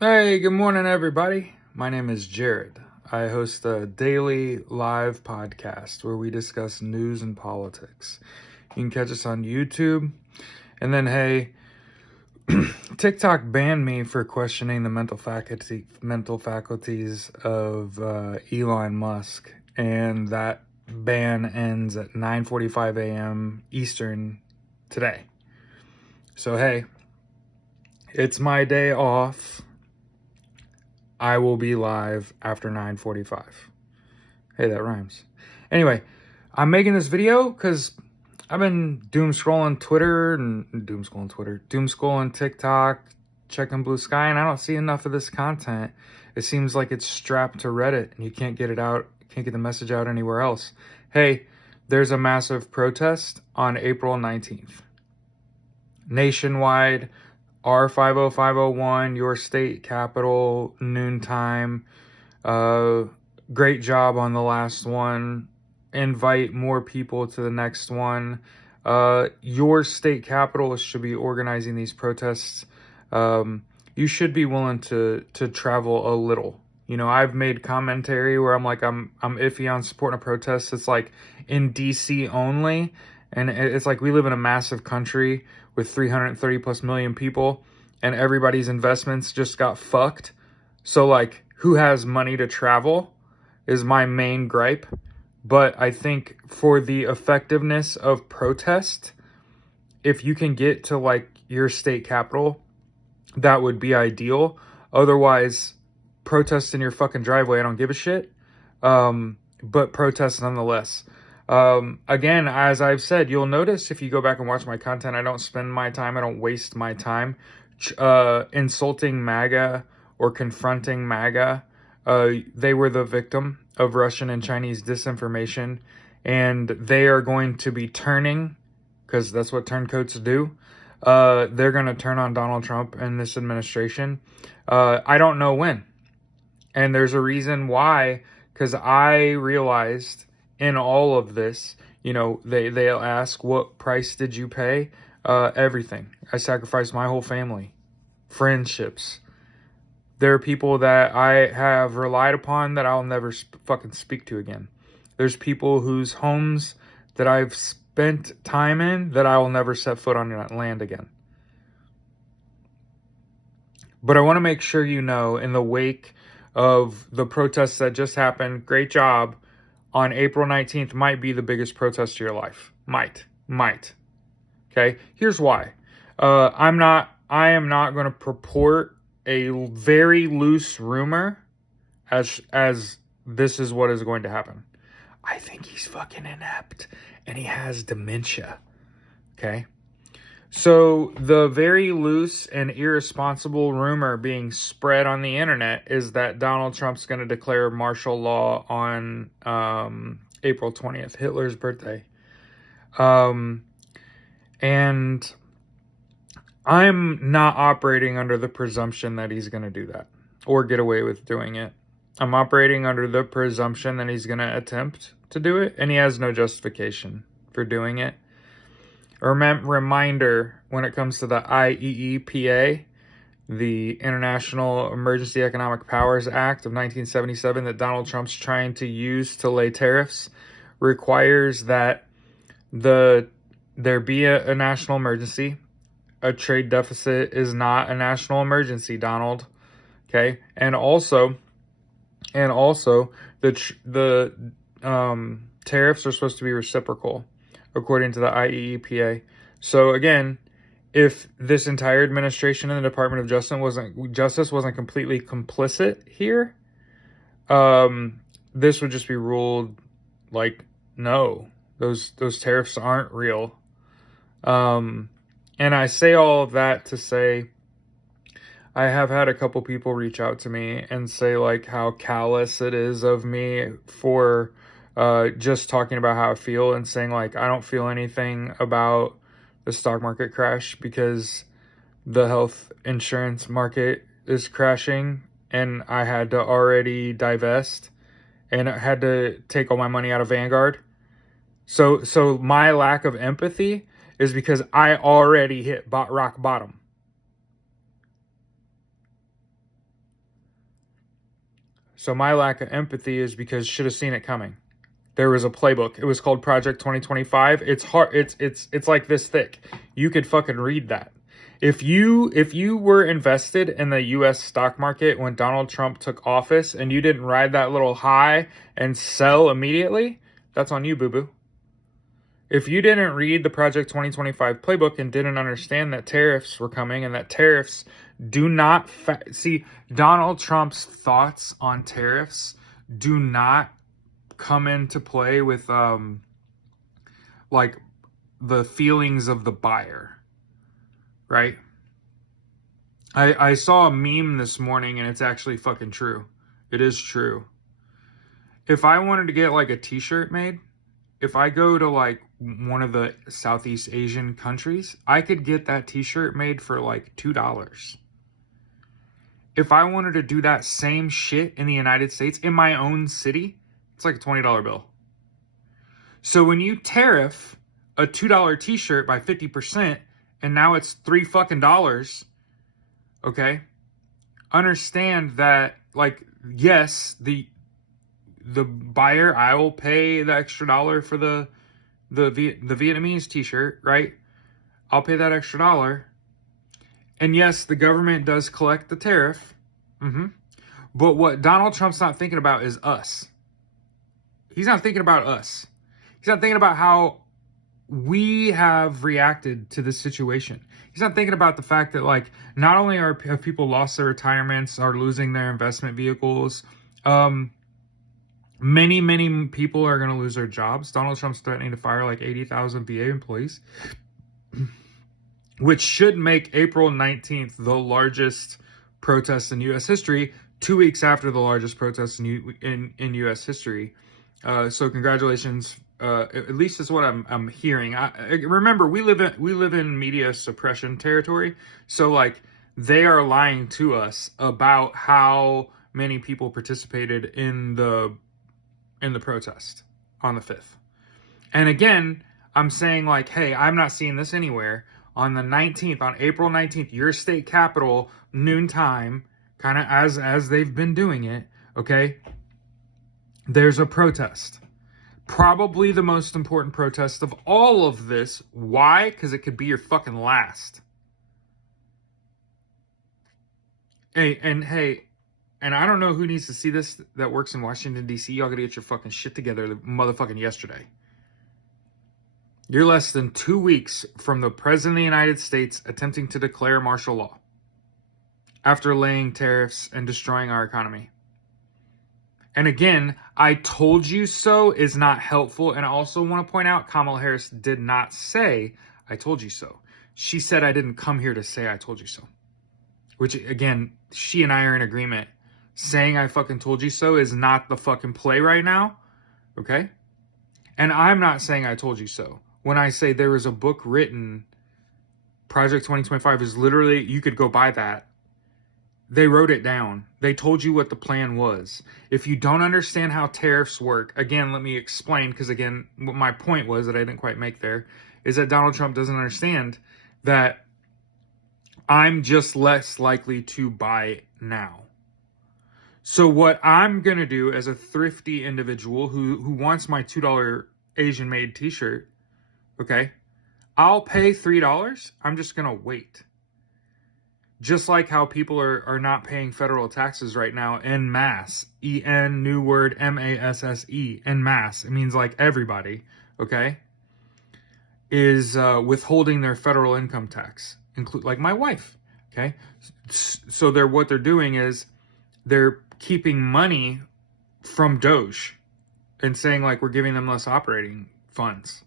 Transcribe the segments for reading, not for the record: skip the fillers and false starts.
Hey, good morning, everybody. My name is Jared. I host a daily live podcast where we discuss news and politics. You can catch us on YouTube. And then, hey, TikTok banned me for questioning the mental faculties of Elon Musk, and that ban ends at 9:45 a.m. Eastern today. So, hey, it's my day off. I will be live after 9:45. Hey, that rhymes. Anyway, I'm making this video because I've been doom scrolling TikTok, checking Blue Sky, and I don't see enough of this content. It seems like it's strapped to Reddit and you can't get it out, can't get the message out anywhere else. Hey, there's a massive protest on April 19th. Nationwide, R50501, your state capital, noontime. Great job on the last one. Invite more people to the next one. Your state capital should be organizing these protests. You should be willing to travel a little. You know, I've made commentary where I'm iffy on supporting a protest. It's like in DC only, and it's like we live in a massive country with 330 plus million people, and everybody's investments just got fucked. So like, who has money to travel is my main gripe. But I think for the effectiveness of protest, if you can get to like your state capital, that would be ideal. Otherwise, protest in your fucking driveway, I don't give a shit. But protest nonetheless. Again, as I've said, you'll notice if you go back and watch my content, I don't waste my time insulting MAGA or confronting MAGA. They were the victim of Russian and Chinese disinformation, and they are going to be turning, because that's what turncoats do. They're going to turn on Donald Trump and this administration. I don't know when. And there's a reason why, because I realized in all of this, you know, they'll ask, what price did you pay? Everything. I sacrificed my whole family, friendships. There are people that I have relied upon that I'll never fucking speak to again. There's people whose homes that I've spent time in that I will never set foot on that land again. But I want to make sure you know, in the wake of the protests that just happened, great job, on April 19th might be the biggest protest of your life. Might. Okay? Here's why. I am not going to purport a very loose rumor as this is what is going to happen. I think he's fucking inept and he has dementia. Okay? So the very loose and irresponsible rumor being spread on the internet is that Donald Trump's going to declare martial law on April 20th, Hitler's birthday. And I'm not operating under the presumption that he's going to do that or get away with doing it. I'm operating under the presumption that he's going to attempt to do it, and he has no justification for doing it. A reminder when it comes to the IEEPA, the International Emergency Economic Powers Act of 1977 that Donald Trump's trying to use to lay tariffs, requires that there be a national emergency. A trade deficit is not a national emergency, Donald. Okay, and also the tariffs are supposed to be reciprocal, according to the IEEPA. So again, if this entire administration and the Department of Justice wasn't completely complicit here, this would just be ruled like, no, those tariffs aren't real. And I say all of that to say, I have had a couple people reach out to me and say like how callous it is of me for just talking about how I feel and saying like I don't feel anything about the stock market crash because the health insurance market is crashing and I had to already divest and I had to take all my money out of Vanguard. So my lack of empathy is because I already hit rock bottom. So my lack of empathy is because should have seen it coming. There was a playbook. It was called Project 2025. It's hard. It's like this thick. You could fucking read that. If you were invested in the U.S. stock market when Donald Trump took office and you didn't ride that little high and sell immediately, that's on you, boo-boo. If you didn't read the Project 2025 playbook and didn't understand that tariffs were coming and that tariffs do not see, Donald Trump's thoughts on tariffs do not come into play with like the feelings of the buyer, right? I saw a meme this morning and it's actually fucking true. It is true. If I wanted to get like a t-shirt made, if I go to like one of the Southeast Asian countries, I could get that t-shirt made for like $2. If I wanted to do that same shit in the United States, in my own city, it's like a $20 bill. So when you tariff a $2 t-shirt by 50%, and now it's $3 fucking dollars, okay? Understand that, like, yes, the buyer, I will pay the extra dollar for the Vietnamese t-shirt, right? I'll pay that extra dollar. And yes, the government does collect the tariff. But what Donald Trump's not thinking about is us. He's not thinking about us. He's not thinking about how we have reacted to this situation. He's not thinking about the fact that, like, not only have people lost their retirements, are losing their investment vehicles, many people are going to lose their jobs. Donald Trump's threatening to fire like 80,000 VA employees, which should make April 19th the largest protest in U.S. history, 2 weeks after the largest protest in U.S. history. So congratulations. At least is what I'm hearing. Remember, we live in media suppression territory. So like they are lying to us about how many people participated in the protest on the 5th. And again, I'm saying like, hey, I'm not seeing this anywhere. On the 19th, on April 19th, your state capital, noontime, kind of as they've been doing it, okay? There's a protest. Probably the most important protest of all of this. Why? Because it could be your fucking last. Hey, and I don't know who needs to see this that works in Washington, D.C. Y'all gotta get your fucking shit together motherfucking yesterday. You're less than 2 weeks from the President of the United States attempting to declare martial law after laying tariffs and destroying our economy. And again, I told you so is not helpful. And I also want to point out Kamala Harris did not say, I told you so. She said, I didn't come here to say I told you so. Which, again, she and I are in agreement. Saying I fucking told you so is not the fucking play right now. Okay? And I'm not saying I told you so. When I say there was a book written, Project 2025 is literally, you could go buy that. They wrote it down. They told you what the plan was. If you don't understand how tariffs work, again, let me explain, because again, what my point was that I didn't quite make there, is that Donald Trump doesn't understand that I'm just less likely to buy now. So what I'm going to do as a thrifty individual who wants my $2 Asian made t-shirt, okay, I'll pay $3. I'm just going to wait. Just like how people are not paying federal taxes right now en masse. E-N, new word, M-A-S-S-E, en masse. It means like everybody, okay, is withholding their federal income tax, include like my wife, okay? So what they're doing is they're keeping money from Doge and saying like we're giving them less operating funds,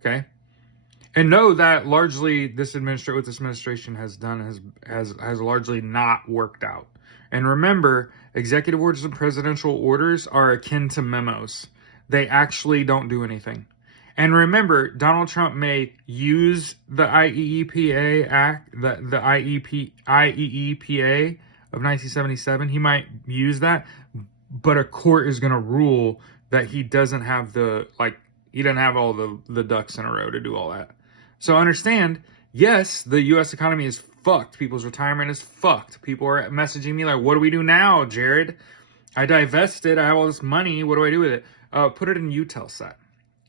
okay? And know that largely what this administration has done has largely not worked out. And remember, executive orders and presidential orders are akin to memos. They actually don't do anything. And remember, Donald Trump may use the IEEPA Act, the IEEPA of 1977. He might use that, but a court is going to rule that he doesn't have he doesn't have all the ducks in a row to do all that. So understand, yes, the U.S. economy is fucked. People's retirement is fucked. People are messaging me like, what do we do now, Jared? I divested. I have all this money. What do I do with it? Put it in Eutelsat.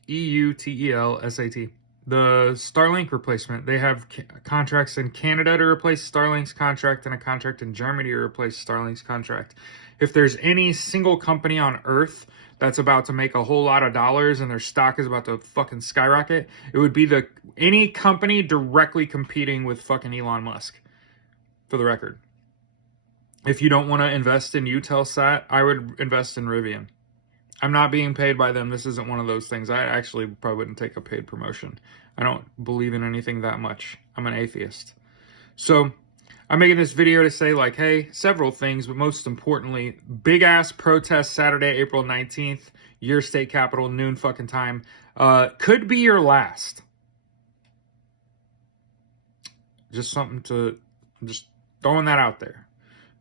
EUTELSAT. The Starlink replacement. They have contracts in Canada to replace Starlink's contract and a contract in Germany to replace Starlink's contract. If there's any single company on Earth that's about to make a whole lot of dollars and their stock is about to fucking skyrocket, it would be any company directly competing with fucking Elon Musk, for the record. If you don't want to invest in Eutelsat, I would invest in Rivian. I'm not being paid by them. This isn't one of those things. I actually probably wouldn't take a paid promotion. I don't believe in anything that much. I'm an atheist. So I'm making this video to say, like, hey, several things, but most importantly, big ass protest Saturday, April 19th, your state capital, noon fucking time. Could be your last. Just something to, just throwing that out there.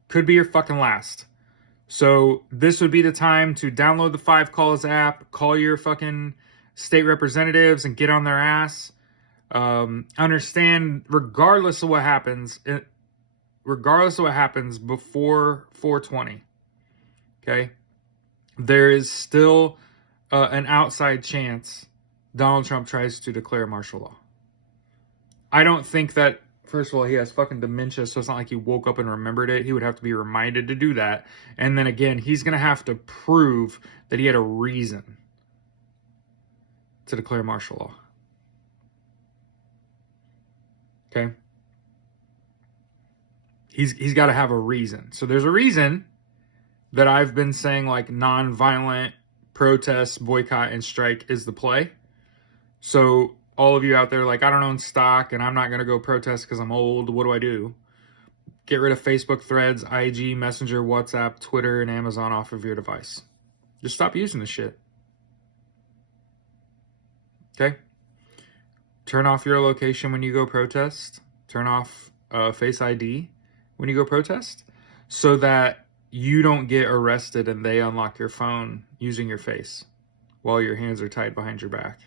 Could be your fucking last. So this would be the time to download the 5Calls app, call your fucking state representatives and get on their ass. Understand, regardless of what happens before 420, okay, there is still an outside chance Donald Trump tries to declare martial law. I don't think that, first of all, he has fucking dementia, so it's not like he woke up and remembered it. He would have to be reminded to do that. And then again, he's going to have to prove that he had a reason to declare martial law. Okay? He's got to have a reason. So there's a reason that I've been saying, like, non-violent protest, boycott, and strike is the play. So all of you out there, like, I don't own stock and I'm not going to go protest because I'm old. What do I do? Get rid of Facebook, Threads, IG, Messenger, WhatsApp, Twitter, and Amazon off of your device. Just stop using this shit. Okay? Turn off your location when you go protest. Turn off Face ID when you go protest so that you don't get arrested and they unlock your phone using your face while your hands are tied behind your back.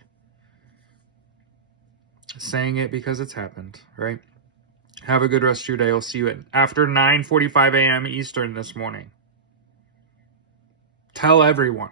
Saying it because it's happened, right? Have a good rest of your day. I'll see you after 9:45 a.m. Eastern this morning. Tell everyone.